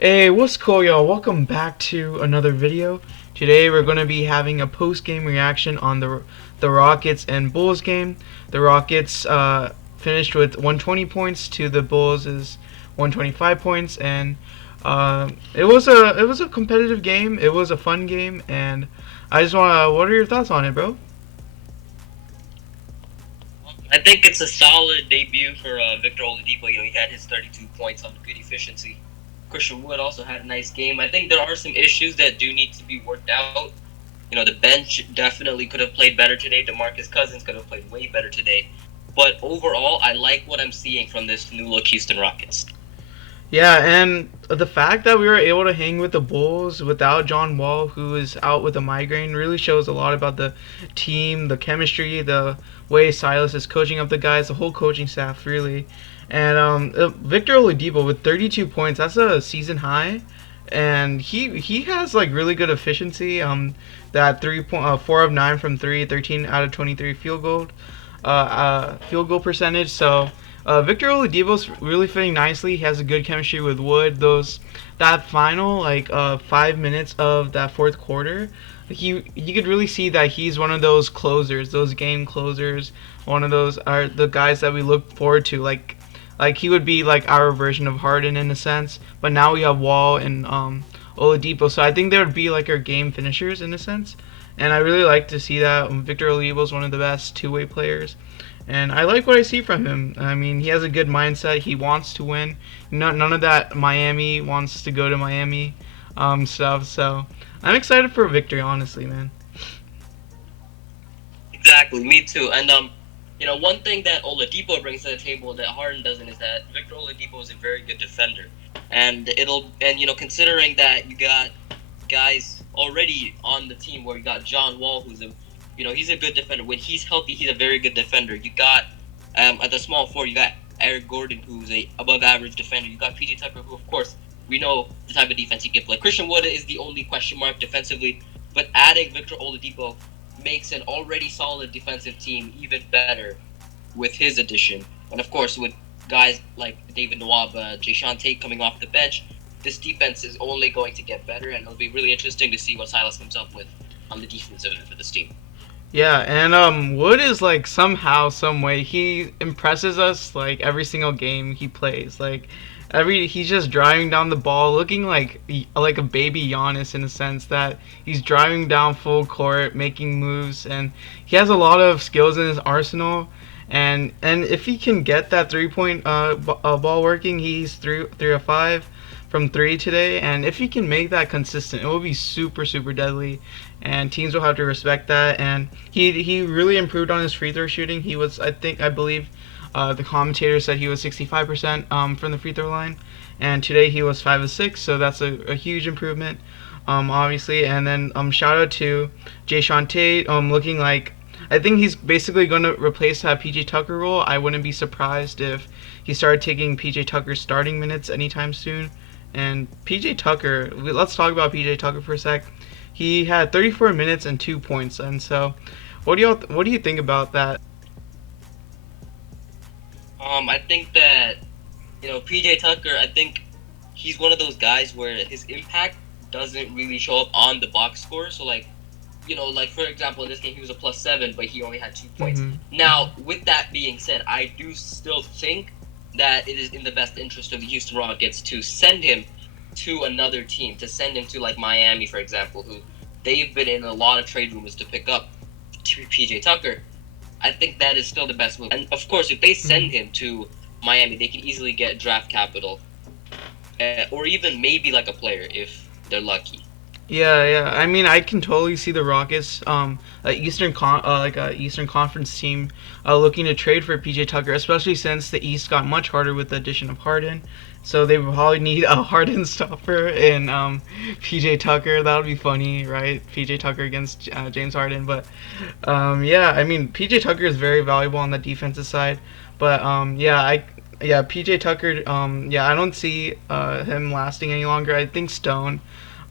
Hey, what's cool, y'all? Welcome back to another video. Today we're going to be having a post-game reaction on the Rockets and Bulls game. The Rockets finished with 120 points to the Bulls' 125 points, and it was a competitive game. It was a fun game, and I just want to. What are your thoughts on it, bro? I think it's a solid debut for Victor Oladipo. He had his 32 points on the good efficiency. Christian Wood also had a nice game. I think there are some issues that do need to be worked out. The bench definitely could have played better today. DeMarcus Cousins could have played way better today. But overall, I like what I'm seeing from this new look Houston Rockets. Yeah, and the fact that we were able to hang with the Bulls without John Wall, who is out with a migraine, really shows a lot about the team, the chemistry, the way Silas is coaching up the guys, the whole coaching staff, really. And Victor Oladipo with 32 points, that's a season high, and he has like really good efficiency. That 4 of 9 from three, 13 out of 23 field goal percentage. So Victor Oladipo's really fitting nicely. He has a good chemistry with Wood. That final 5 minutes of that fourth quarter, he you could really see that he's one of those closers, those game closers. One of those are the guys that we look forward to. Like he would be like our version of Harden in a sense. But now we have Wall and Oladipo, so I think they would be like our game finishers in a sense. And I really like to see that. Victor Oladipo is one of the best two-way players, and I like what I see from him. I mean, he has a good mindset. He wants to win. None of that Miami wants to go to Miami stuff. So I'm excited for Victor, honestly, man. Exactly, me too. And one thing that Oladipo brings to the table that Harden doesn't is that Victor Oladipo is a very good defender, and considering that you got guys already on the team where you got John Wall, who's he's a good defender. When he's healthy, he's a very good defender. You got at the small four, you got Eric Gordon, who's a above average defender. You got PJ Tucker, who of course we know the type of defense he can play. Christian Wood is the only question mark defensively, but adding Victor Oladipo makes an already solid defensive team even better with his addition. And of course, with guys like David Nwaba, Jayshawn Tate coming off the bench, this defense is only going to get better, and it'll be really interesting to see what Silas comes up with on the defensive end for this team. Yeah, and Wood is like somehow, some way he impresses us like every single game he plays. He's just driving down the ball, looking like a baby Giannis in a sense that he's driving down full court, making moves, and he has a lot of skills in his arsenal. And if he can get that 3 point ball working, he's three of five from three today, and if he can make that consistent, it will be super deadly, and teams will have to respect that. And he really improved on his free throw shooting. He was, I believe, the commentator said he was 65% from the free throw line, and today he was 5 of 6, so that's a huge improvement, obviously. And then shout out to Jayshawn Tate, looking like, I think he's basically going to replace that PJ Tucker role. I wouldn't be surprised if he started taking PJ Tucker's starting minutes anytime soon. And PJ Tucker, let's talk about PJ Tucker for a sec. He had 34 minutes and 2 points. And so, what do you think about that? I think that PJ Tucker. I think he's one of those guys where his impact doesn't really show up on the box score. So like for example, in this game he was a +7, but he only had 2 points. Mm-hmm. Now, with that being said, I do still think that it is in the best interest of the Houston Rockets to send him to another team, to send him to like Miami, for example, who they've been in a lot of trade rumors to pick up PJ Tucker. I think that is still the best move. And of course, if they send him to Miami, they can easily get draft capital, or even maybe like a player if they're lucky. Yeah. I mean, I can totally see the Rockets, a Eastern Conference team, looking to trade for PJ Tucker, especially since the East got much harder with the addition of Harden. So they would probably need a Harden stopper in PJ Tucker. That would be funny, right? PJ Tucker against James Harden. But yeah, I mean, PJ Tucker is very valuable on the defensive side. But PJ Tucker. I don't see him lasting any longer. I think Stone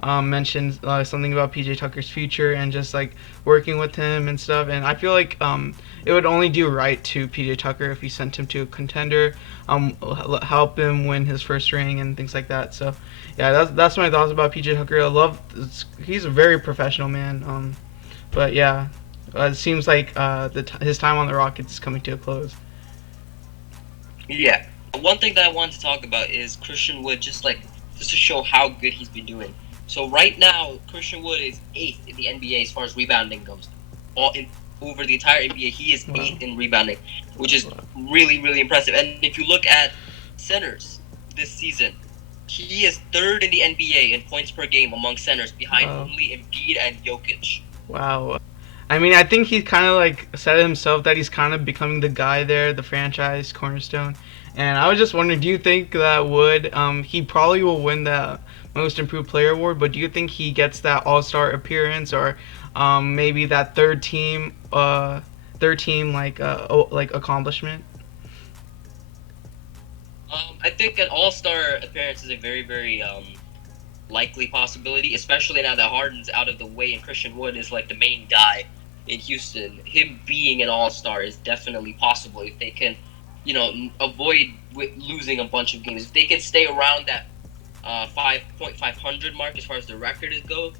mentioned something about PJ Tucker's future and just like working with him and stuff. And I feel like it would only do right to PJ Tucker if he sent him to a contender, help him win his first ring and things like that. So yeah, that's my thoughts about PJ Tucker. He's a very professional man. But yeah, it seems like his time on the Rockets is coming to a close. Yeah. One thing that I wanted to talk about is Christian Wood, just to show how good he's been doing. So right now, Christian Wood is 8th in the NBA as far as rebounding goes. Over the entire NBA, he is 8th in rebounding, which is really, really impressive. And if you look at centers this season, he is 3rd in the NBA in points per game among centers, behind only Embiid and Jokic. Wow. I mean, I think he kind of like said himself that he's kind of becoming the guy there, the franchise cornerstone. And I was just wondering, do you think that Wood, he probably will win the Most Improved Player award, but do you think he gets that All-Star appearance or maybe that third team like accomplishment? I think an All-Star appearance is a very, very likely possibility, especially now that Harden's out of the way and Christian Wood is like the main guy in Houston. Him being an All-Star is definitely possible if they can, avoid losing a bunch of games. If they can stay around that 5.500 mark as far as the record goes,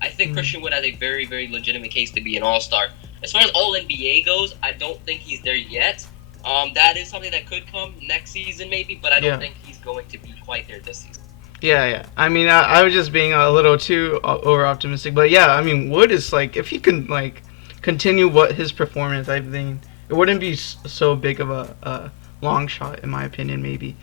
I think Christian Wood has a very, very legitimate case to be an All-Star. As far as All-NBA goes, I don't think he's there yet. That is something that could come next season maybe, but I don't think he's going to be quite there this season. Yeah. I mean, I was just being a little too over optimistic, but yeah, I mean, Wood is like, if he can like continue his performance, I think it wouldn't be so big of a long shot in my opinion, maybe.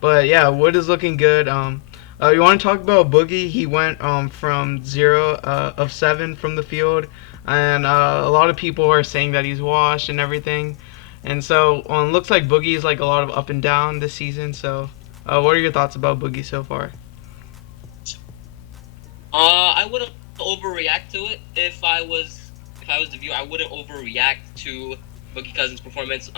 But yeah, Wood is looking good. You want to talk about Boogie? He went from 0 of 7 from the field, and a lot of people are saying that he's washed and everything. And so looks like Boogie is like a lot of up and down this season. So what are your thoughts about Boogie so far? I wouldn't overreact to it. If I was the viewer, I wouldn't overreact to Boogie Cousins' performance.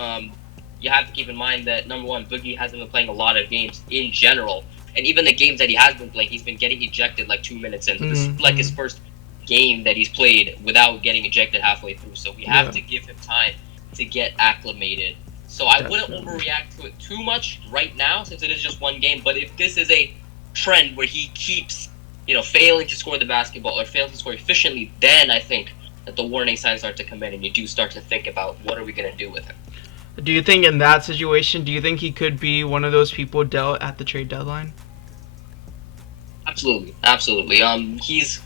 You have to keep in mind that number one, Boogie hasn't been playing a lot of games in general, and even the games that he has been playing, he's been getting ejected like 2 minutes in. This is like his first game that he's played without getting ejected halfway through. So we have to give him time to get acclimated. So I wouldn't overreact to it too much right now since it is just one game. But if this is a trend where he keeps, failing to score the basketball or failing to score efficiently, then I think that the warning signs start to come in and you do start to think about what are we going to do with him. Do you think in that situation, do you think he could be one of those people dealt at the trade deadline? Absolutely. He's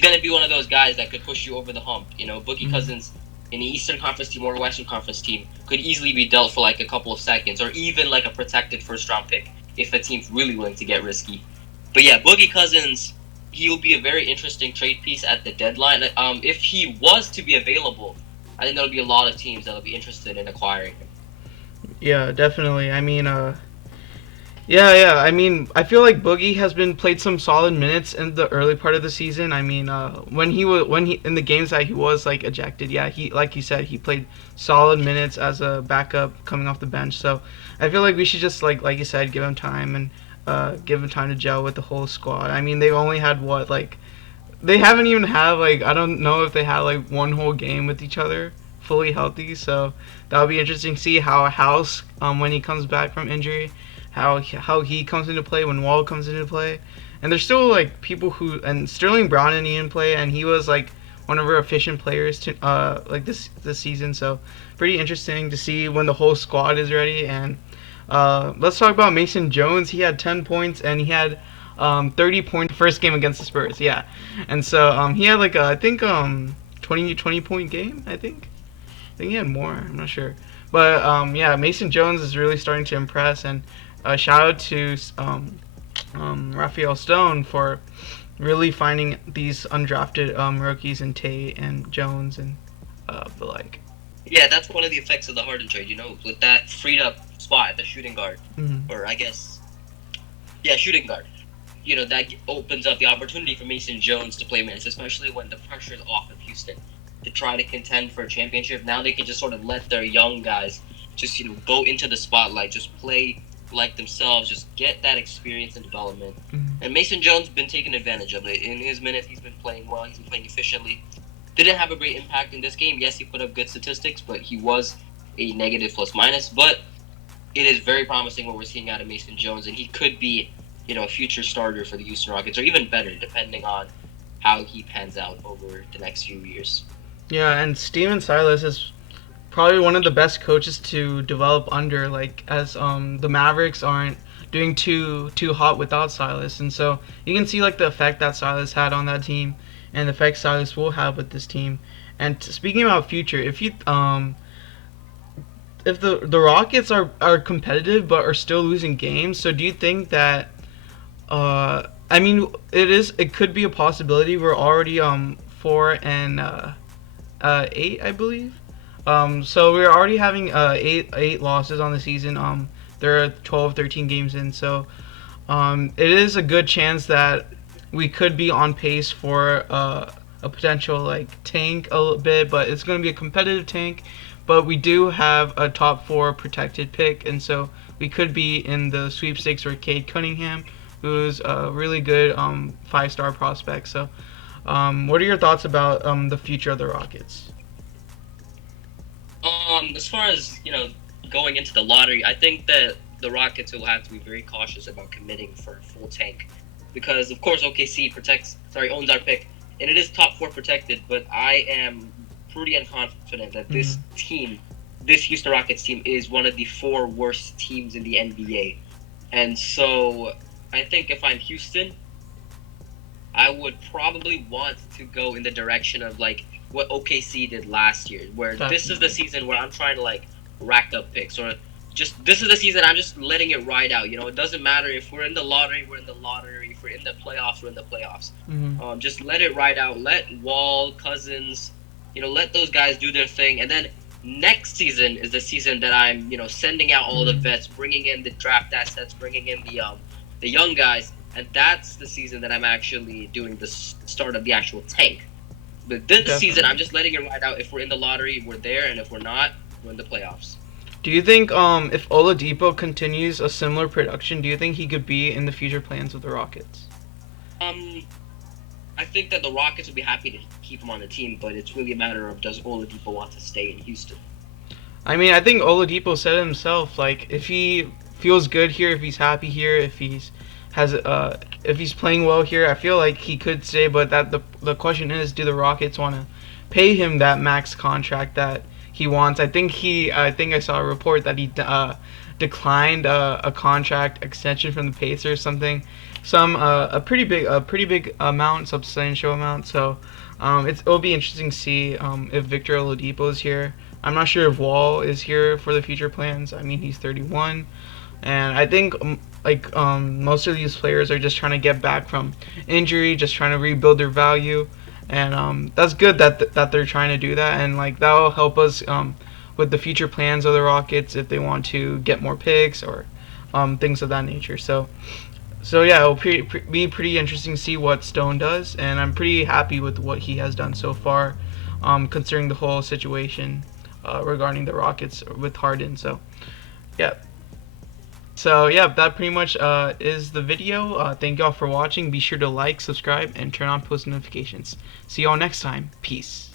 going to be one of those guys that could push you over the hump. Boogie Cousins in the Eastern Conference team or Western Conference team could easily be dealt for like a couple of seconds or even like a protected first-round pick if a team's really willing to get risky. But yeah, Boogie Cousins, he'll be a very interesting trade piece at the deadline. If he was to be available, I think there'll be a lot of teams that'll be interested in acquiring him. Yeah, definitely. I mean, I mean, I feel like Boogie has been played some solid minutes in the early part of the season. I mean, when he in the games that he was like ejected, he, like you said, he played solid minutes as a backup coming off the bench. So I feel like we should just like you said, give him time and give him time to gel with the whole squad. I mean, they've only had they haven't even had I don't know if they had like one whole game with each other fully healthy. So that'll be interesting to see how House when he comes back from injury, how he comes into play, when Wall comes into play. And there's still like people and Sterling Brown didn't even play, and he was like one of our efficient players to this season. So pretty interesting to see when the whole squad is ready. And let's talk about Mason Jones. He had 10 points and he had 30 points first game against the Spurs. Yeah, and so he had like I think 20 point game. I think he had more. I'm not sure, but Mason Jones is really starting to impress. And shout out to Raphael Stone for really finding these undrafted rookies in Tate and Jones and the like. Yeah, that's one of the effects of the Harden trade, with that freed up spot at the shooting guard. Or I guess, shooting guard. That opens up the opportunity for Mason Jones to play minutes, especially when the pressure is off of Houston to try to contend for a championship. Now they can just sort of let their young guys just, go into the spotlight, just play like themselves, just get that experience and development. Mhm. And Mason Jones been taking advantage of it. In his minutes, he's been playing well. He's been playing efficiently. Didn't have a great impact in this game. Yes, he put up good statistics, but he was a negative plus minus. But it is very promising what we're seeing out of Mason Jones, and he could be, a future starter for the Houston Rockets, or even better, depending on how he pans out over the next few years. Yeah, and Steven Silas is probably one of the best coaches to develop under, like, as the Mavericks aren't doing too hot without Silas, and so you can see like the effect that Silas had on that team and the effect Silas will have with this team. And speaking about future, if the Rockets are competitive but are still losing games, so do you think that I mean it could be a possibility. We're already 4-8, I believe. So we're already having eight losses on the season. There are 12, 13 games in, so it is a good chance that we could be on pace for a potential like tank a little bit, but it's going to be a competitive tank. But we do have a top four protected pick, and so we could be in the sweepstakes for Cade Cunningham, who's a really good 5-star prospect. So, what are your thoughts about the future of the Rockets? As far as going into the lottery, I think that the Rockets will have to be very cautious about committing for a full tank, because of course OKC owns our pick, and it is top four protected. But I am pretty unconfident that this Houston Rockets team, is one of the four worst teams in the NBA, and so I think if I'm Houston, I would probably want to go in the direction of like what OKC did last year, where this is the season where I'm trying to like rack up picks, or just this is the season I'm just letting it ride out. It doesn't matter if we're in the lottery, we're in the lottery. If we're in the playoffs, we're in the playoffs. Mm-hmm. Just let it ride out. Let Wall, Cousins, let those guys do their thing, and then next season is the season that I'm sending out all the vets, bringing in the draft assets, bringing in the young guys. And that's the season that I'm actually doing the start of the actual tank. But this season, I'm just letting it ride out. If we're in the lottery, we're there, and if we're not, we're in the playoffs. Do you think if Oladipo continues a similar production, do you think he could be in the future plans of the Rockets? I think that the Rockets would be happy to keep him on the team, but it's really a matter of, does Oladipo want to stay in Houston? I mean, I think Oladipo said it himself. Like, if he feels good here, if he's happy here, if he's playing well here, I feel like he could stay. But the question is, do the Rockets want to pay him that max contract that he wants? I think I saw a report that he declined a contract extension from the Pacers, a pretty big amount, substantial amount. So it'll be interesting to see if Victor Oladipo is here. I'm not sure if Wall is here for the future plans. I mean, he's 31, and I think most of these players are just trying to get back from injury, just trying to rebuild their value, and that's good that they're trying to do that, and like that will help us with the future plans of the Rockets if they want to get more picks or things of that nature. So yeah, it'll be pretty interesting to see what Stone does, and I'm pretty happy with what he has done so far, considering the whole situation regarding the Rockets with Harden. So yeah. So yeah, that pretty much is the video. Thank y'all for watching. Be sure to like, subscribe, and turn on post notifications. See y'all next time. Peace.